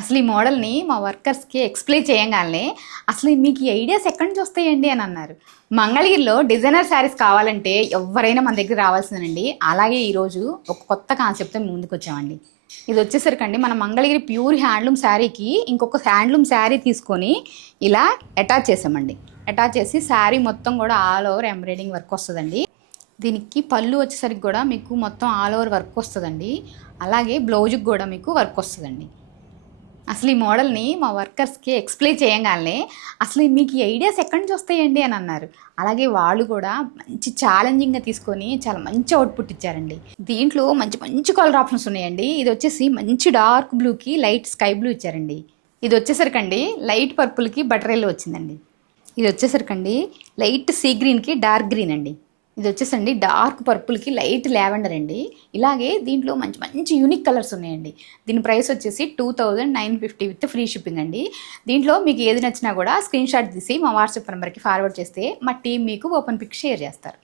అసలు ఈ మోడల్ని మా వర్కర్స్కి ఎక్స్ప్లెయిన్ చేయంగానే అసలు మీకు ఈ ఐడియాస్ ఎక్కడి నుంచి వస్తాయండి అని అన్నారు. మంగళగిరిలో డిజైనర్ శారీస్ కావాలంటే ఎవరైనా మన దగ్గర రావాల్సిందండి. అలాగే ఈరోజు ఒక కొత్త కాన్సెప్ట్తో ముందుకు వచ్చామండి. ఇది వచ్చేసరికండి మన మంగళగిరి ప్యూర్ హ్యాండ్లూమ్ శారీకి ఇంకొక హ్యాండ్లూమ్ శారీ తీసుకొని ఇలా అటాచ్ చేసామండి. అటాచ్ చేసి శారీ మొత్తం కూడా ఆల్ ఓవర్ ఎంబ్రాయిడింగ్ వర్క్ వస్తుందండి. దీనికి పళ్ళు వచ్చేసరికి కూడా మీకు మొత్తం ఆల్ ఓవర్ వర్క్ వస్తుందండి. అలాగే బ్లౌజ్కి కూడా మీకు వర్క్ వస్తుందండి. అసలు ఈ మోడల్ని మా వర్కర్స్కి ఎక్స్ప్లెయిన్ చేయంగానే అసలు మీకు ఈ ఐడియాస్ ఎక్కడి నుంచి వస్తాయండి అని అన్నారు. అలాగే వాళ్ళు కూడా మంచి ఛాలెంజింగ్గా తీసుకొని చాలా మంచి అవుట్పుట్ ఇచ్చారండి. దీంట్లో మంచి మంచి కలర్ ఆప్షన్స్ ఉన్నాయండి. ఇది వచ్చేసి మంచి డార్క్ బ్లూకి లైట్ స్కై బ్లూ ఇచ్చారండి. ఇది వచ్చేసరికండి లైట్ పర్పుల్కి బటర్ ఎల్లో వచ్చిందండి. ఇది వచ్చేసరికండి లైట్ సీ గ్రీన్కి డార్క్ గ్రీన్ అండి. ఇది వచ్చేసండి డార్క్ పర్పుల్కి లైట్ లావెండర్ అండి. ఇలాగే దీంట్లో మంచి మంచి యూనిక్ కలర్స్ ఉన్నాయండి. దీని ప్రైస్ వచ్చేసి 2950 విత్ ఫ్రీ షిప్పింగ్ అండి. దీంట్లో మీకు ఏది నచ్చినా కూడా స్క్రీన్ షాట్ తీసి మా వాట్సాప్ నెంబర్కి ఫార్వర్డ్ చేస్తే మా టీం మీకు ఓపెన్ పిక్ షేర్ చేస్తారు.